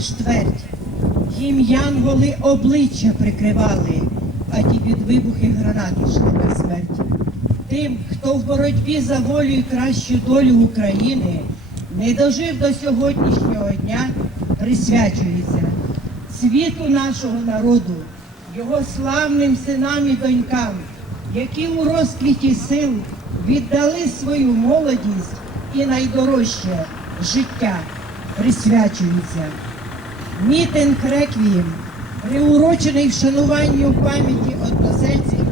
під. Їм янголи обличчя прикривали, а ті від вибухи гранат йшли на смерть. Тим, хто в боротьбі за волю і кращу долю України не дожив до сьогоднішнього дня, присвячується світу нашого народу, його славним синам і донькам, які у розквіті сил віддали свою молодість і найдорожче життя присвячується. Мітинг реквієм, приурочений вшануванню пам'яті односельців,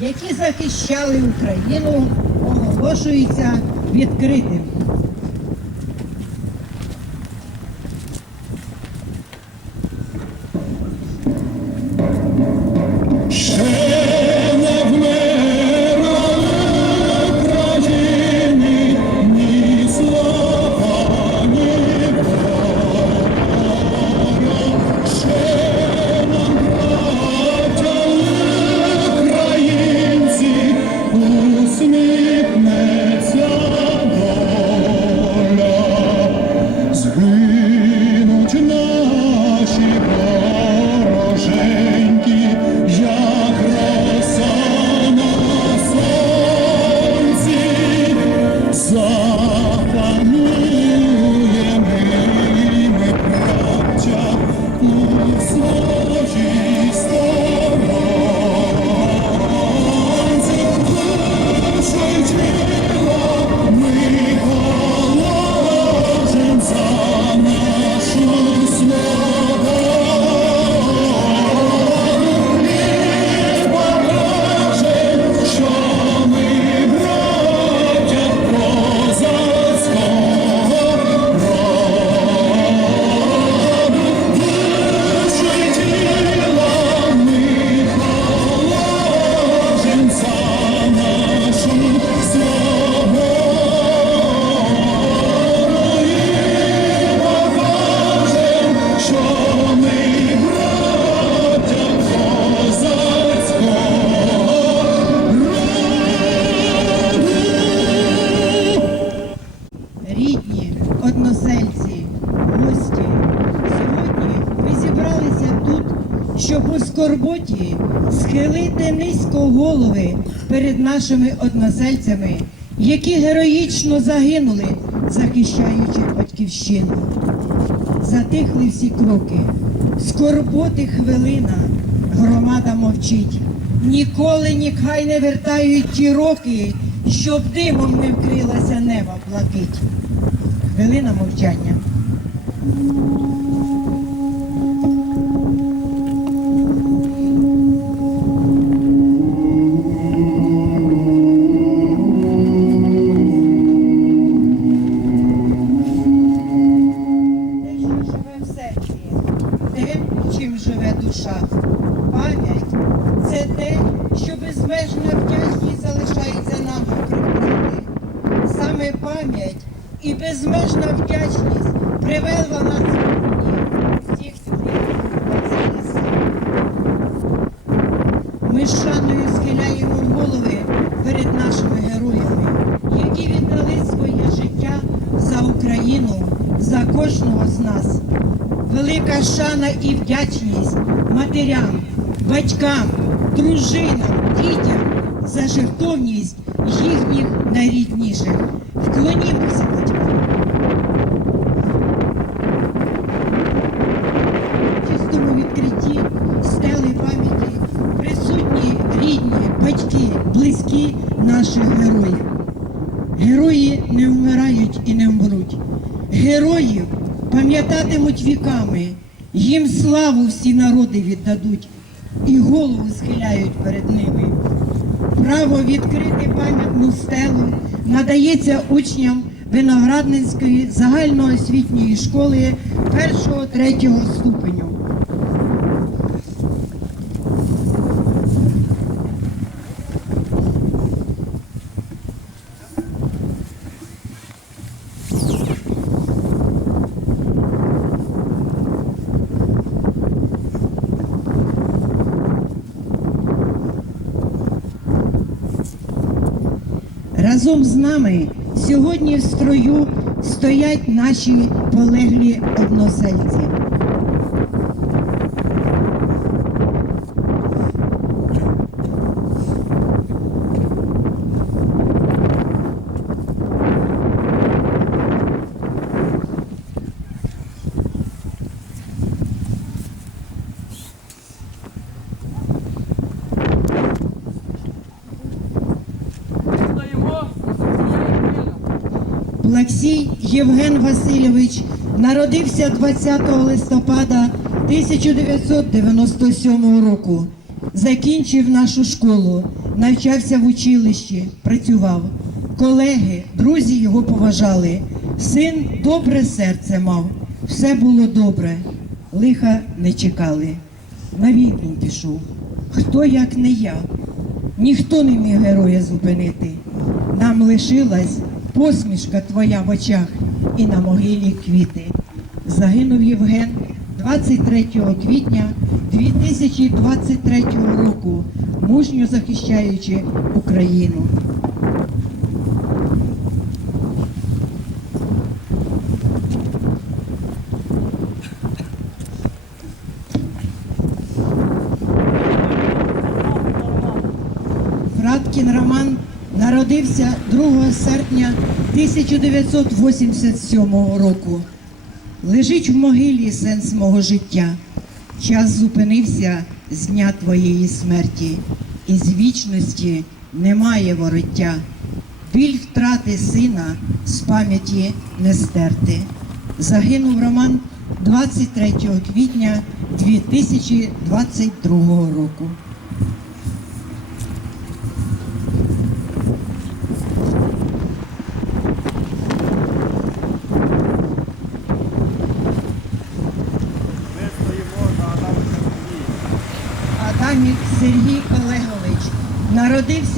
які захищали Україну, оголошується відкритим. У скорботі схилити низько голови перед нашими односельцями, які героїчно загинули, захищаючи батьківщину. Затихли всі кроки, скорботи хвилина, громада мовчить. Ніколи ніхай не вертають ті роки, щоб димом не вкрилася неба блакить. Хвилина мовчання. Матерям, батькам, дружинам, дітям за жертовність їхніх найрідніших. Вклонімося батькам. Чистому відкритті стели пам'яті присутні рідні, батьки, близькі наших героїв. Герої не вмирають і не вмруть. Героїв пам'ятатимуть віками, їм славу всі народи віддадуть і голову схиляють перед ними. Право відкрити пам'ятну стелу надається учням Виноградницької загальноосвітньої школи першого-третього ступеню. Разом з нами сьогодні в строю стоять наші полеглі односельці. Євген Васильович народився 20 листопада 1997 року. Закінчив нашу школу, навчався в училищі, працював. Колеги, друзі його поважали. Син добре серце мав, все було добре, лиха не чекали. На війну пішов. Хто як не я? Ніхто не міг героя зупинити. Нам лишилась посмішка твоя в очах і на могилі квіти. Загинув Євген 23 квітня 2023 року, мужньо захищаючи Україну. Роман народився 2 серпня 1987 року. Лежить в могилі сенс мого життя. Час зупинився з дня твоєї смерті, і з вічності немає вороття. Біль втрати сина з пам'яті не стерти. Загинув Роман 23 квітня 2022 року.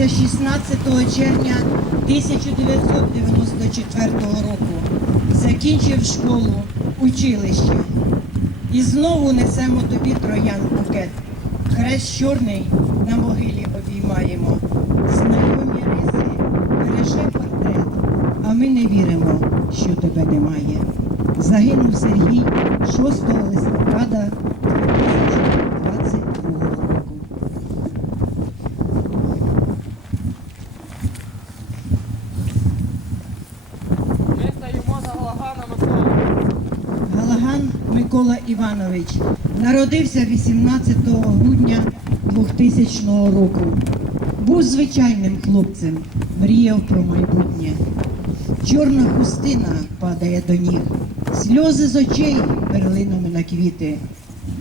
Народився 16 червня 1994 року. Закінчив школу, училище. І знову несемо тобі троян букет. Хрест чорний на могилі обіймаємо. Знайомі риси береже портрет, а ми не віримо, що тебе немає. Загинув Сергій 6 листопада 2022 року. Ми стоїмо за Галагана Микола. Галаган Микола Іванович народився 18 грудня 2000 року. Був звичайним хлопцем, мріяв про майбутнє. Чорна хустина падає до ніг, сльози з очей перлинами на квіти.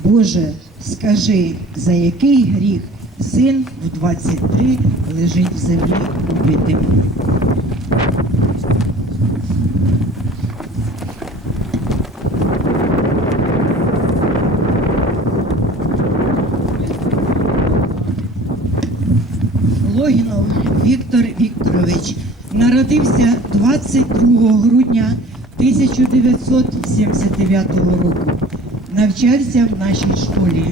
Боже, скажи, за який гріх син в 23 лежить в землі убитим. Логінов Віктор Вікторович народився 22 грудня 1979 року. Навчався в нашій школі.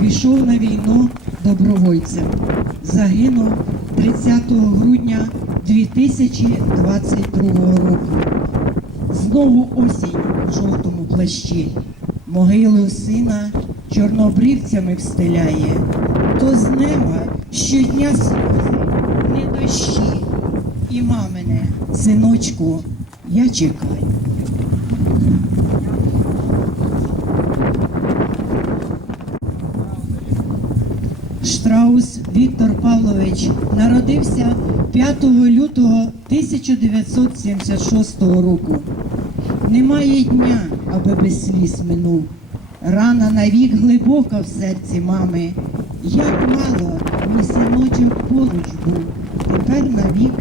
Пішов на війну добровольцем. Загинув 30 грудня 2022 року. Знову осінь у жовтому плащі. Могилу сина чорнобривцями встеляє. То з неба щодня сльози, не дощі. І мамине, синочку, я чекаю. Штраус Віктор Павлович народився 5 лютого 1976 року. Немає дня, аби без сліз минув. Рана навік глибока в серці мами. Як мало мій синочок поруч був, тепер навік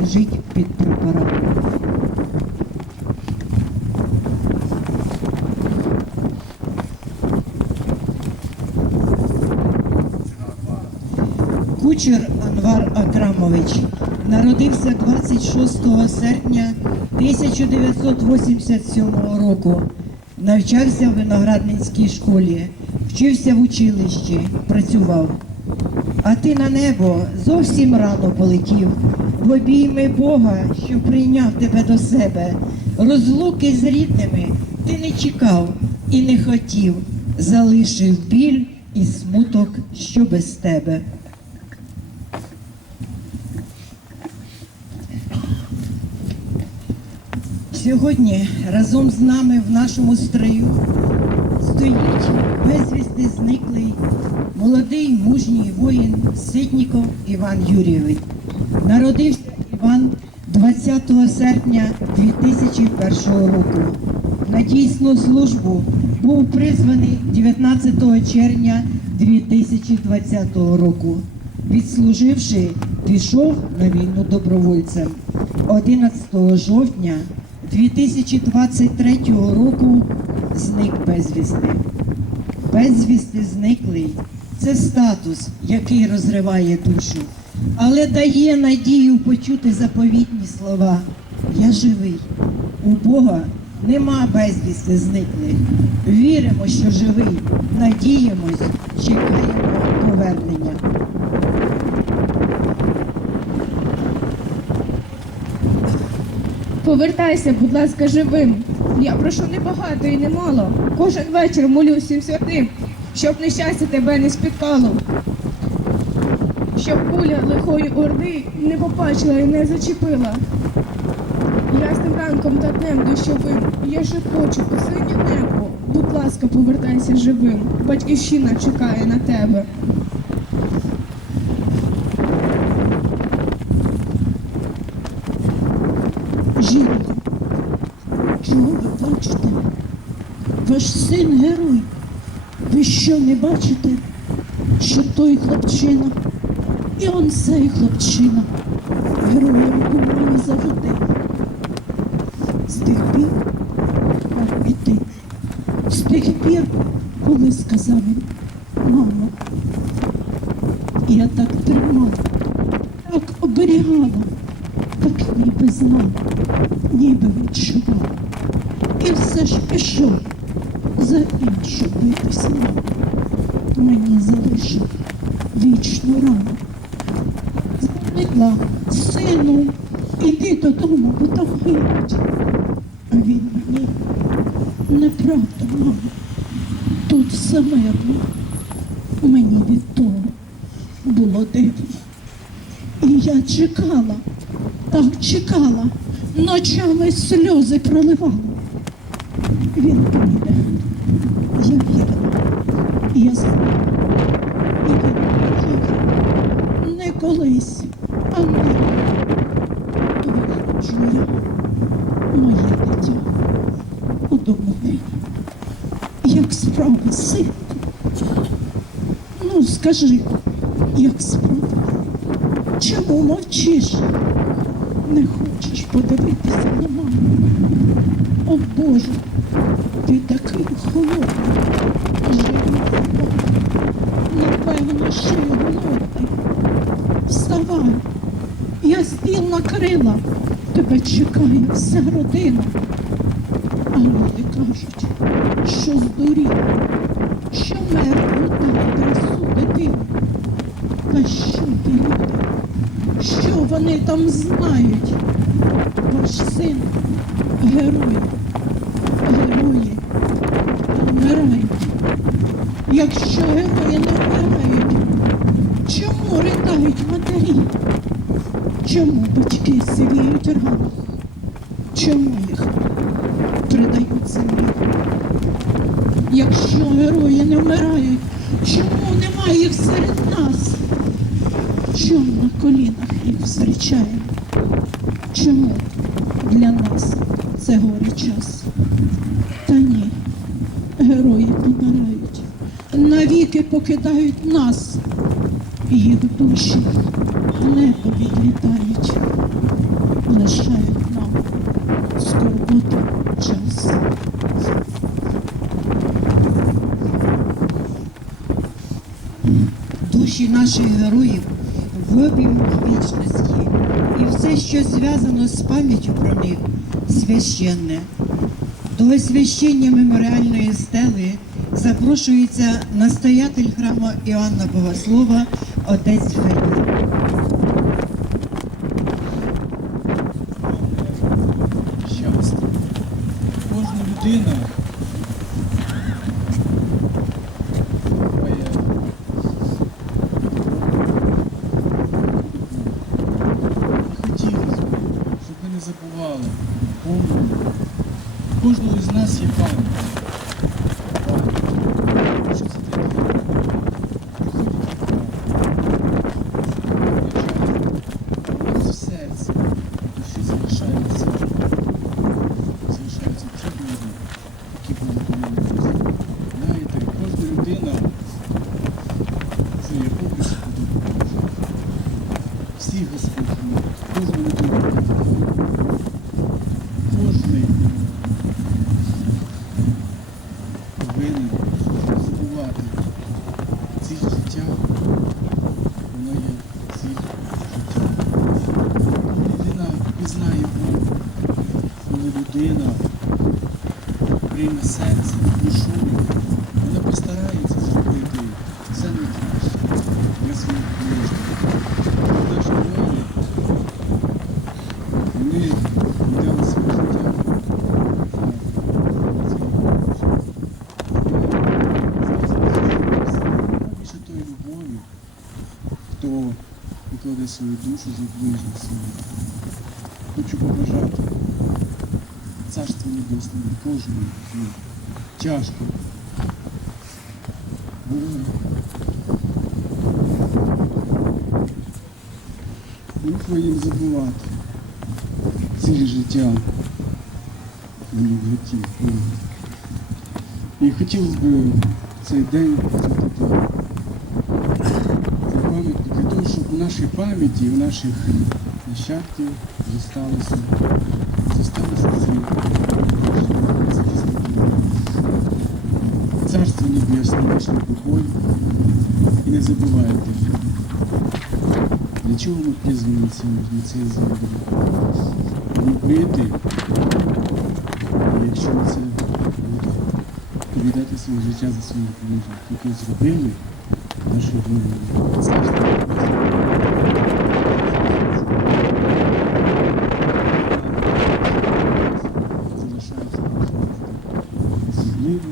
лежить під препаратом. Кучер Анвар Акрамович народився 26 серпня 1987 року. Навчався в виноградницькій школі, вчився в училищі, працював. А ти на небо зовсім рано полетів, в обійми Бога, що прийняв тебе до себе. Розлуки з рідними ти не чекав і не хотів, залишив біль і смуток, що без тебе. Сьогодні разом з нами в нашому строю стоїть безвісти зниклий молодий мужній воїн Ситніков Іван Юрійович. Народився Іван 20 серпня 2001 року. На дійсну службу був призваний 19 червня 2020 року. Відслуживши, пішов на війну добровольцем. 11 жовтня 2023 року зник безвісти. Безвісти зниклий це статус, який розриває душу, але дає надію почути заповітні слова. Я живий. У Бога нема безвісти зниклих. Віримо, що живий, надіємось, чекаємо повернення. Повертайся, будь ласка, живим. Я прошу небагато і немало. Кожен вечір молюсь всім святим, щоб нещастя тебе не спіткало. Щоб куля лихої орди не побачила і не зачепила. Ясним ранком та днем дощовим я шепочу у синє небо. Будь ласка, повертайся живим. Батьківщина чекає на тебе. Жінка, чого ви плачете? Ваш син герой. Ви що не бачите, що той хлопчина, і он цей хлопчина, героєм був завжди. З тих пір мав піти. З тих пір, коли сказав він, мамо, я так тримала, так оберігала, так ніби знала, ніби відчувала. І все ж пішов за іншу битися мав. Мені залишив вічну рану. Зникла, сину, іди додому, бо там гинуть. А він мені неправда, мамо. Тут все мирно. Мені від того було дивно. І я чекала, так чекала, ночами сльози проливала. Він прийде. Я вірила. Я. Не колись, а не. Виходжу я, моє дитя, у домовині. Як справи, синку? Ну, скажи, як справи? Чому мовчиш? Не хочеш подивитися на маму? О Боже, ти такий холодний, живий. Напевно, що голодний. Вставай, я стіл накрила, тебе чекає вся родина. А люди кажуть, що здурів, що мертву так красу дитину. Та що ти, люди? Що вони там знають? Ваш син герой, герої вмирають. Якщо герої не вмирають, чому ридають матері? Чому батьки сивіють рано? Чому їх придають землі? Якщо герої не вмирають, чому немає їх серед нас? Чому на колінах їх зустрічаємо? Чому для нас це горе час? Та ні, герої помирають, навіки покидають нас, їх душі в небо відлітають, лишають нам скорботу час. душі наших героїв в обіймах вічності. І все, що зв'язано з пам'яттю про них, священне. До освящення меморіальної стели запрошується настоятель храму Іоанна Богослова, отець Федір. щастя. людина має і хотілося б, щоб ми не забували, помнили. У Кожного з нас є пам'ять. Пам'ять. Що це таке? Приходять літа. У нас в серці. Що залишається? Залишаються ті люди, які були колись. Знаєте, кожна людина це є опис Божий. Всі Господь любить, кожну людину. Кожний повинен забувати ціль життя, воно є ціль життя. Людина пізнає Бога, коли людина прийме серце, душу, вона постарається зробити все найкраще для своїх ближніх. Наші воїни, вони віддали своє життя. Більше тої любові, хто викладе свою душу за ближніх своїх. Хочу побажати царство небесне кожному з. Тяжко. Буває. Ми повинні забувати цілі життя в житті. І хотілося б цей день посвятити цей пам'ятник для того, щоб у нашій пам'яті, у наших нащадків зосталося ці Царство Небесне, вічний покой. І не забувайте, для чого ми призвані на цей землі. Любити, якщо ми це віддати своє життя за своїх ближніх, які зробили воїни. Царство. Залишається назавжди. Особливо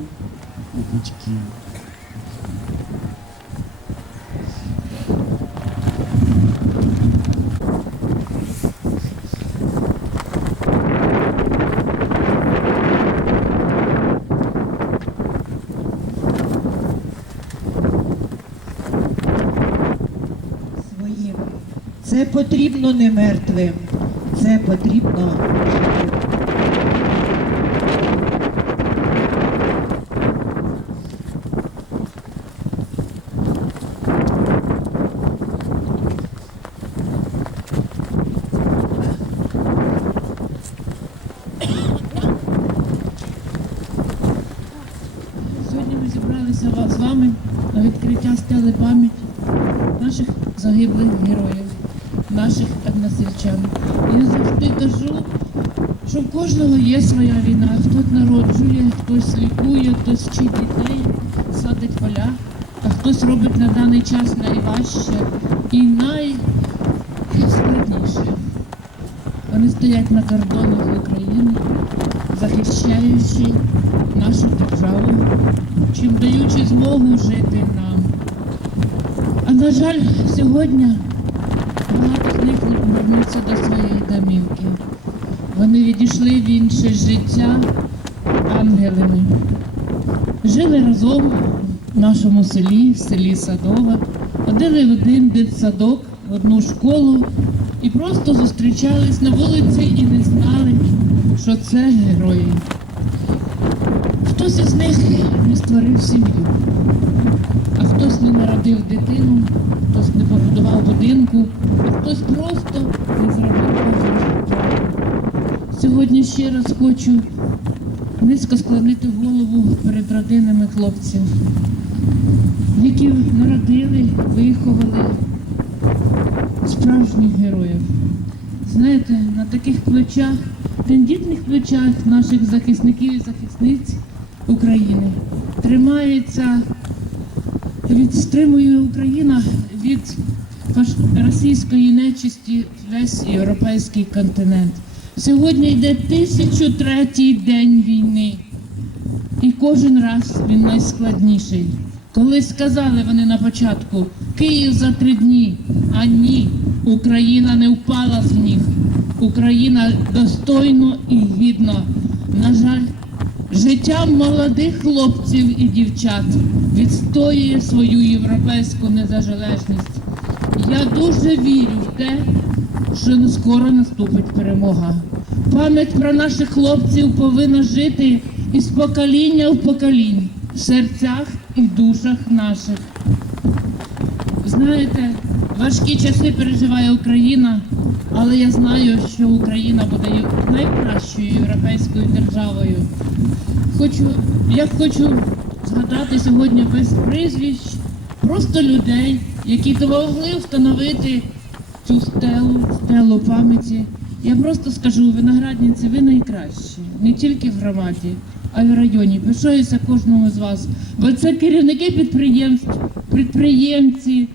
Це потрібно не мертвим, це потрібно живим. Сьогодні ми зібралися ва- з вами на відкриття стели пам'яті наших загиблих героїв, наших односельчан. І я завжди кажу, що в кожного є своя війна. Хтось народжує, хтось лікує, хтось вчить дітей, садить поля, а хтось робить на даний час найважче і найскладніше. Вони стоять на кордонах України, захищаючи нашу державу, чим даючи змогу жити нам. А на жаль, сьогодні багато з них не повернуться до своєї домівки. Вони відійшли в інше життя ангелами. Жили разом в нашому селі, в селі Садове, ходили в один дитсадок, в одну школу і просто зустрічались на вулиці і не знали, що це герої. Хтось із них не створив сім'ю, а хтось не народив дитину, хтось не побудував будинку, а хтось просто не зробив. Сьогодні ще раз хочу низько склонити голову перед родинами хлопців, які народили, виховали справжніх героїв. Знаєте, на таких плечах, тендітних плечах наших захисників і захисниць України тримається, від, стримує Україна від російської нечисті весь європейський континент. Сьогодні йде 1003 день війни. і кожен раз він найскладніший. Колись сказали вони на початку Київ за три дні. А ні, Україна не впала з ніг. Україна достойно і гідно. На жаль, життям молодих хлопців і дівчат відстоює свою європейську незалежність. Я дуже вірю в те, що скоро наступить перемога. Пам'ять про наших хлопців повинна жити із покоління в поколінь, в серцях і душах наших. Знаєте, важкі часи переживає Україна, але я знаю, що Україна буде найкращою європейською державою. Хочу, я хочу згадати сьогодні без прізвищ просто людей, які допомогли встановити цю стелу, стелу пам'яті. Я просто скажу, виноградниці, ви найкращі, не тільки в громаді, а й в районі. Пишаюся кожному з вас. Бо це керівники підприємств, підприємці,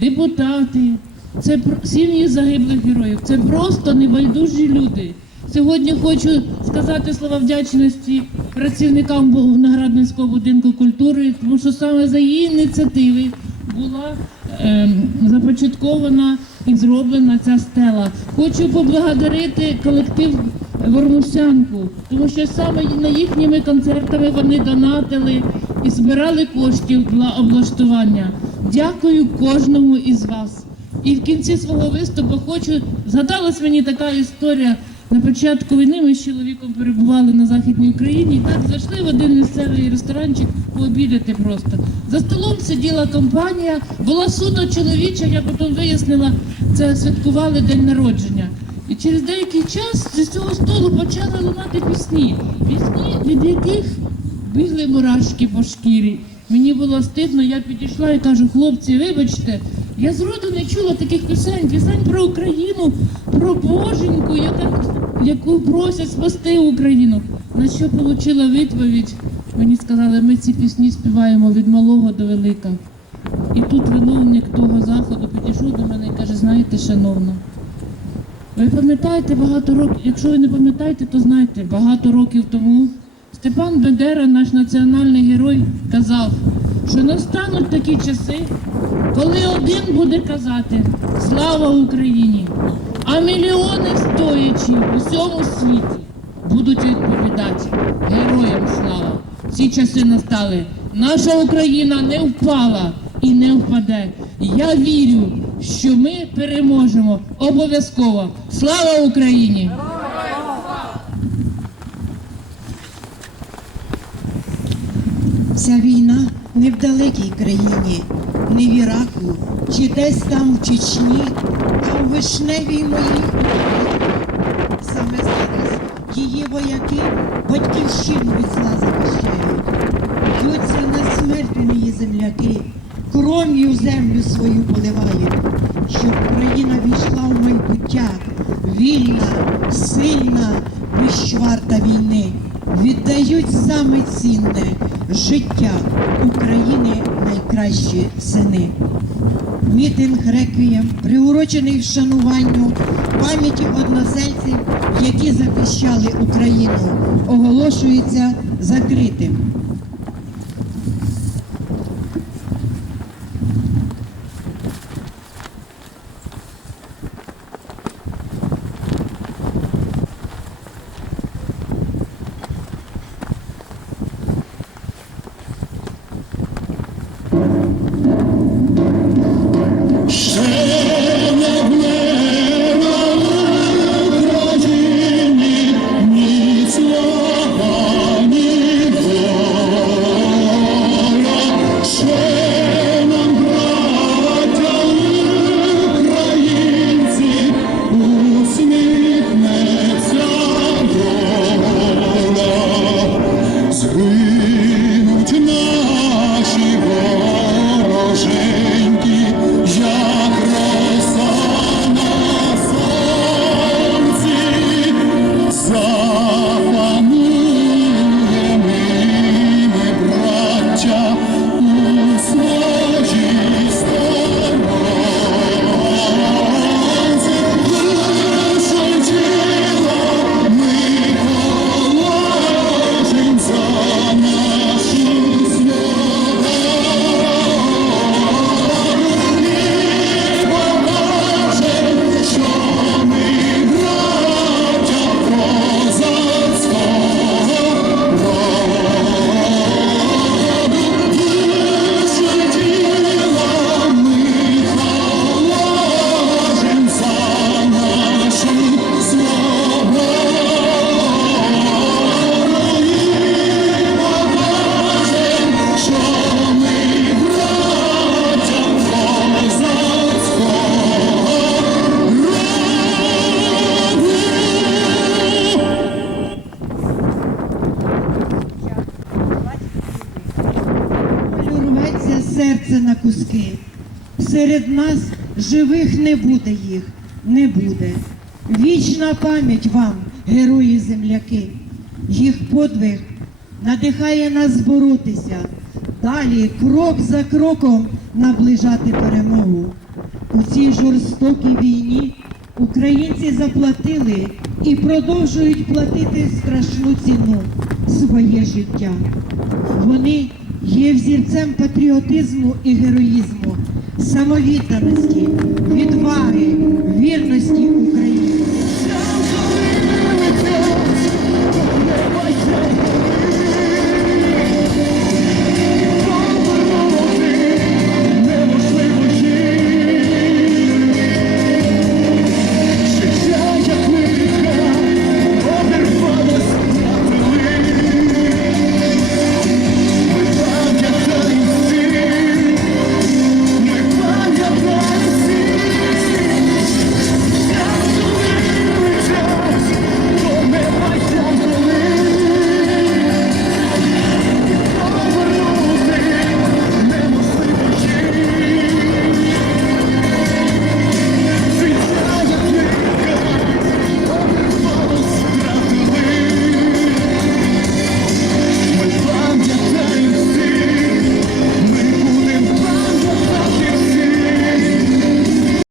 депутати, це сім'ї загиблих героїв. Це просто небайдужі люди. Сьогодні хочу сказати слова вдячності працівникам Виноградницького будинку культури, тому що саме за її ініціативи була ем, започаткована і зроблена ця стела. Хочу поблагодарити колектив Вормусянку, тому що саме на їхніми концертами вони донатили і збирали коштів для облаштування. Дякую кожному із вас. І в кінці свого виступу хочу згадалась мені така історія. На початку війни ми з чоловіком перебували на Західній Україні і так зайшли в один місцевий ресторанчик пообідати просто. За столом сиділа компанія, була суто чоловіча, я потім вияснила, це святкували день народження. І через деякий час з цього столу почали лунати пісні. Пісні, від яких бігли мурашки по шкірі. Мені було стидно, я підійшла і кажу, хлопці, вибачте, я зроду не чула таких пісень, пісень про Україну, про Боженьку, яку просять спасти Україну. На що отримала відповідь? Мені сказали, ми ці пісні співаємо від малого до велика. І тут виновник того заходу підійшов до мене і каже, знаєте, шановна, ви пам'ятаєте багато років, якщо ви не пам'ятаєте, то знайте, багато років тому Степан Бендера, наш національний герой, казав, що настануть такі часи, коли один буде казати Слава Україні! А мільйони стоячи в усьому світі будуть відповідати Героям слава! Ці часи настали. Наша Україна не впала і не впаде. Я вірю, що ми переможемо обов'язково. Слава Україні! Ця війна не в далекій країні, не в Іраку, чи десь там в Чечні, а у вишневій моїй Україні. Саме зараз її вояки батьківщину від зла захищають. Б'ються на смерть мої земляки, кров'ю землю свою поливають, щоб Україна війшла в майбуття, вільна, сильна, безчварта війни. Віддають саме цінне життя України найкращі сини. Мітинг реквієм, приурочений вшануванню пам'яті односельців, які захищали Україну, оголошується закритим. Серце. Серед нас живих не буде їх, не буде. Вічна пам'ять вам, герої земляки. Їх подвиг надихає нас боротися, далі крок за кроком наближати перемогу. У цій жорстокій війні українці заплатили і продовжують платити страшну ціну своє життя. Вони є взірцем патріотизму і героїзму, самовідданості, відваги, вірності Україні.